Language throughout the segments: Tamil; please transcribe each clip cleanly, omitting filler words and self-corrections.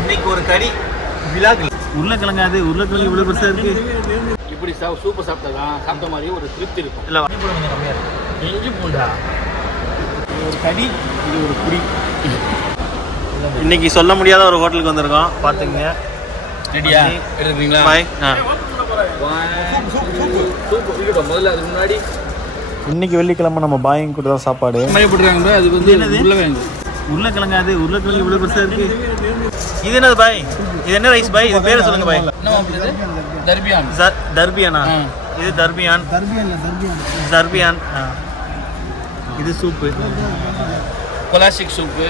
இன்னைக்கு ஒரு கடி விழாக்கள். உருளைக்கிழங்கு அது உருளைக்கிழங்கு இவ்வளோ பெருசாக இருக்கு. இப்படி சூப்பர் சாப்பிட்டதான் சாப்பிட்ட மாதிரி ஒரு திருப்தி இருக்கும். இல்லை வாங்கி போட கொஞ்சம் கம்மியாக இருக்கும். இஞ்சி பூண்டா இது ஒரு கடி, இது ஒரு குடி. இன்னைக்கு சொல்ல முடியாத ஒரு ஹோட்டலுக்கு வந்திருக்கோம், பார்த்துங்க. ரெடியா எடுத்துக்கிறீங்களா? பாய். முதல்ல அதுக்கு முன்னாடி இன்னைக்கு வெள்ளிக்கிழமை நம்ம பாயிங் கூட தான் சாப்பாடு. போட்டுருக்காங்க. அது வந்து உருளைக்கிழங்கு. உருளைக்கிழங்கு அது உருளைக்கிழங்கு இவ்வளோ பெருசாக இருக்கு. இது என்னது பாய்? இது என்ன ரைஸ் பாய்? இது பேர் சொல்லுங்க பாய். தர்பியான். தர்பியானா? இது தர்பியான். தர்பியான். இது சூப்பு, கொலாசிக் சூப்பு.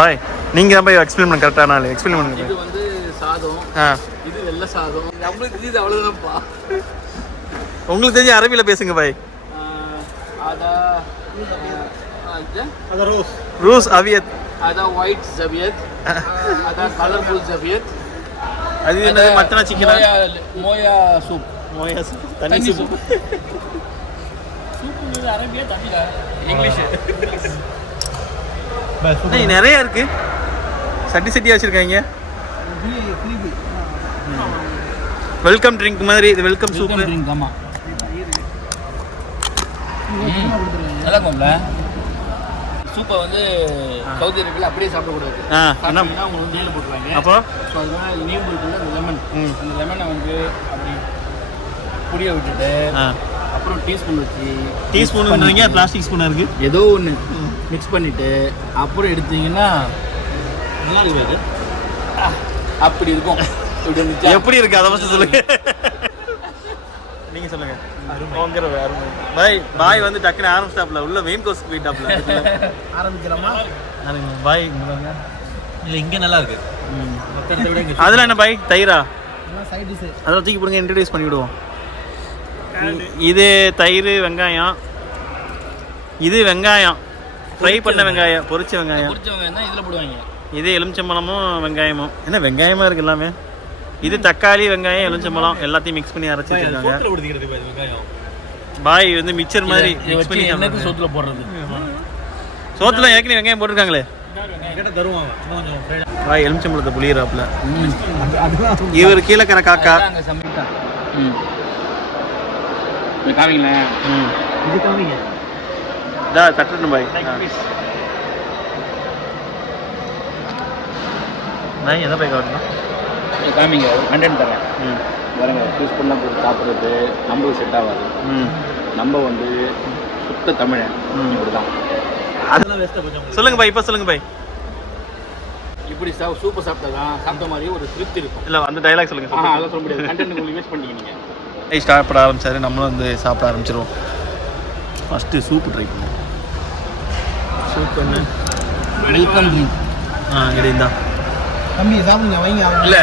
பாய் நீங்க தான் பாய் எக்ஸ்பிளைன் பண்ண கரெக்டான ஆளு. எக்ஸ்பிளைன் பண்ணுங்க. இது வந்து சாதம். இது வெள்ளை சாதம். நம்மளுக்கு தெரியுது அவ்வளவுதான்ப்பா. உங்களுக்கு தெரிஞ்ச அரபியில பேசுங்க பாய். ada rose. Rose aviat. ada white zabiat. ada colorful zabiat. அது என்னது? மட்டனா சிக்கனா? மோயா சூப். மோயா சூப். தண்ணி சூப். சூப்புங்கிறது அரபியா தமிழா? இங்கிலீஷ். நிறைய இருக்கு. சட்டி சட்டியா வச்சிருக்காங்க. வெல்கம் ட்ரிங்க் மாதிரி. இது வெல்கம் சூப் ட்ரிங்க். ஆமா நல்லா இருக்கும்ல. சூப்பை வந்து சவுதி அரேபியாவில் அப்படியே சாப்பிடக்கூடாது. அவங்க வந்து ஜெயிலில் போட்டுருவாங்க. அப்போ ஸோ அதனால நீம் இருக்குல்ல அந்த லெமன், அந்த லெமனை வந்து அப்படி புளிய விட்டுட்டு அப்புறம் டீஸ்பூன் வச்சு டீஸ்பூன் பிளாஸ்டிக் ஸ்பூனாக இருக்குது ஏதோ ஒன்று மிக்ஸ் பண்ணிவிட்டு அப்புறம் எடுத்தீங்கன்னா நல்லா இருக்குது. அப்படி இருக்கும். எப்படி இருக்கு அதை ஃபஸ்ட்டு சொல்லுங்க. நீங்கள் சொல்லுங்க. பாய் பாய் வந்து டக்குன்னு ஆரம்பிச்சாப்ல, உள்ள மெயின் கோர்ஸ்க்கு போயிட்டாப்ல. ஆரம்பிக்கலாமா? பாய் இல்லை இங்கே நல்லா இருக்கு. அதெல்லாம் என்ன பாய்? தயிரா? Side dish. அதெல்லாம் தூக்கி போடுங்க, இன்ட்ரடியூஸ் பண்ணி விடுவோம். இது தயிர், வெங்காயம். இது வெங்காயம், ஃப்ரை பண்ண வெங்காயம், பொரிச்ச வெங்காயம். பொரிச்ச வெங்காயம் தான் இதில் போடுவாங்க. இது எலுமிச்சம்பழமும் வெங்காயமும். என்ன வெங்காயமாக இருக்குது எல்லாமே. இது தக்காளி, வெங்காயம், எலுமிச்சம்பழம் எல்லாத்தையும் மிக்ஸ் பண்ணி அரைச்சி வச்சுருக்காங்க. பாய் வந்து மிக்சர் மாதிரி மிக்ஸ் பண்ணி சோத்துல போடுறது. சோத்துல ஏற்கனவே வெங்காயம் போட்டிருக்காங்களே. பாய் எலுமிச்சம்பழத்தை புளியறாப்புல. இவர் கீழக்கரை காக்கா. காமிங்களேன். இது காமிங்க. தட்டணும் பாய். நான் எதை போய் காட்டணும்? காமிங்க, கண்டென்ட் தரேன். பாருங்க, டீஸ்பூன்லாம் போட்டு சாப்பிட்றது நம்மளுக்கு செட் ஆகாது. நம்ம வந்து சுத்த தமிழன் இப்படி தான். அதெல்லாம் வேஸ்ட்டாக கொஞ்சம் சொல்லுங்க பாய். இப்போ சொல்லுங்க பாய். இப்படி சூப்பர் சாப்பிட்டதான் சாப்பிட்ட மாதிரி ஒரு திருப்தி இருக்கும். இல்லை அந்த டைலாக் சொல்லுங்க. அதெல்லாம் சொல்ல முடியாது. கண்டென்ட் உங்களுக்கு யூஸ் பண்ணிட்டீங்க நீங்கள். சாப்பிட ஆரம்பிச்சாரு, நம்மளும் வந்து சாப்பிட ஆரம்பிச்சிருவோம். ஃபஸ்ட்டு சூப்பு ட்ரை பண்ணுவோம். சூப் என்ன? Welcome drink. இடைந்தான் தம்பி சாப்பிடுங்க, வைங்க. இல்லை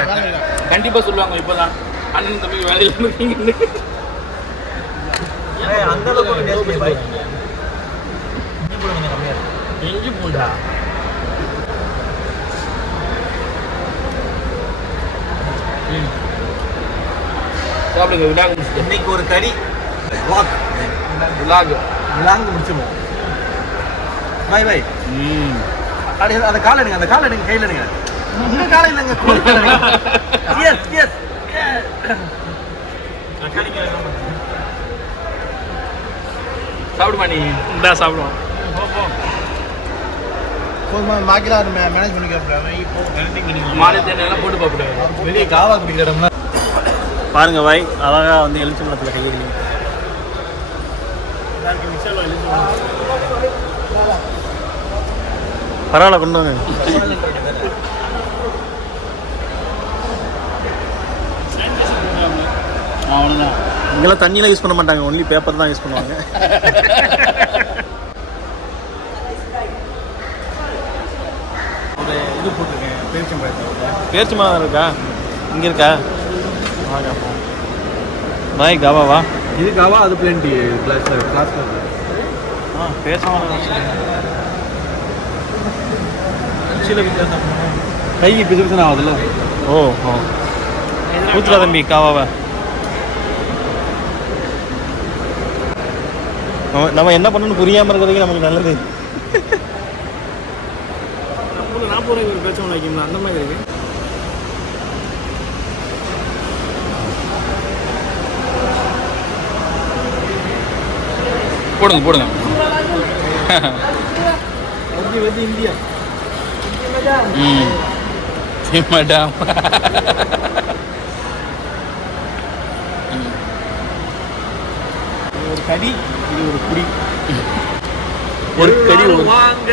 கண்டிப்பாக சொல்லுவாங்க. இப்போ தான் அண்ணன் தம்பி வேலையில் இருக்கீங்கன்னு. அந்த அளவுக்கு டேஸ்ட் பாய். இஞ்சி பூண்டு கொஞ்சம் கம்மியாக இருக்கு. இஞ்சி பூண்டா சாப்பிடுங்க. விடாங்க. இன்னைக்கு ஒரு கடி விழாங்க முடிச்சிடுவோம். பாய் பாய். அப்படியே அந்த காலை எடுங்க, அந்த காலை எடுங்க, கையில் எடுங்க. இன்னும் காலை இல்லைங்க. Yes yes. சாப்பிடுமா நீ? இந்தா சாப்பிடுவோம். பாக்கிலாம் மேனேஜ் பண்ணிக்கிறேன். மாலை தேனையெல்லாம் போட்டு பார்ப்பிடுவேன். வெளியே காவா குடிக்கிற இடம்னா பாருங்க பாய், அழகா வந்து எலுமிச்சம்பழத்தில் கையெழுதி. பரவாயில்ல, கொண்டு வாங்க. அவ்வளோதான். இங்கெல்லாம் தண்ணியெலாம் யூஸ் பண்ண மாட்டாங்க, ஒன்லி பேப்பர் தான் யூஸ் பண்ணுவாங்க. ஒரு இது போட்டிருக்கேன், பேரிச்சம்பழம். பேரிச்சம்பழம் இருக்கா? இங்கே இருக்கா? பாய் காவாவா? இது காவா, அது பிளேன் டீ கிளாஸ். பேரிச்சம்பழம் கைக்கு பிசு பிசுன்னு ஆகுதுல்ல. ஓ ஓ, ஊற்றுலா தம்பி காவாவை. நம்ம என்ன பண்ணணும்னு புரியாமல் இருக்கிறதுக்கு நமக்கு நல்லது. சாப்பிட்றதுக்கு ஒரு பிரச்சனை வைக்கணும் அந்த மாதிரி இருக்கு. போடுங்க போடுங்க. இந்தியா மேடம் ஒரு கடி, இது ஒரு குடி. ஒரு கடி வாங்க.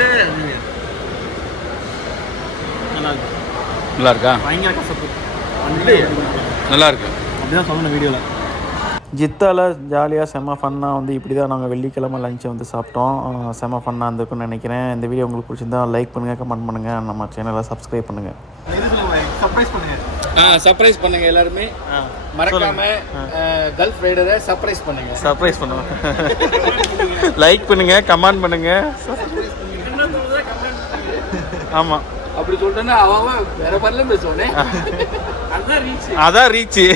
நல்லா இருக்கா? பயங்கர கசப்பு. நல்லா இருக்கு. அப்படிதான் சொல்லணும் வீடியோவில். ஜித்தாவில் ஜாலியாக செம்ம ஃபன்னாக வந்து இப்படி தான் நாங்கள் வெள்ளிக்கிழமை லஞ்சை வந்து சாப்பிட்டோம். செம்ம ஃபன்னாக இருந்திருக்குன்னு நினைக்கிறேன். இந்த வீடியோ உங்களுக்கு பிடிச்சிருந்தா லைக் பண்ணுங்கள், கமெண்ட் பண்ணுங்கள், நம்ம சேனலை சப்ஸ்கிரைப் பண்ணுங்கள். சர்ப்ரைஸ் பண்ணுங்க. சர்ப்ரைஸ் பண்ணுங்க எல்லாருமே. மறக்காம கல்ஃப் ரைடரை சர்ப்ரைஸ் பண்ணுங்க. சர்ப்ரைஸ் பண்ணுவோம். லைக் பண்ணுங்கள், கமெண்ட் பண்ணுங்கள். ஆமாம், அப்படி சொல்லிட்டேன்னா அவன் வேற மாதிரிலாம் பேசுவானே. அதான் ரீச்.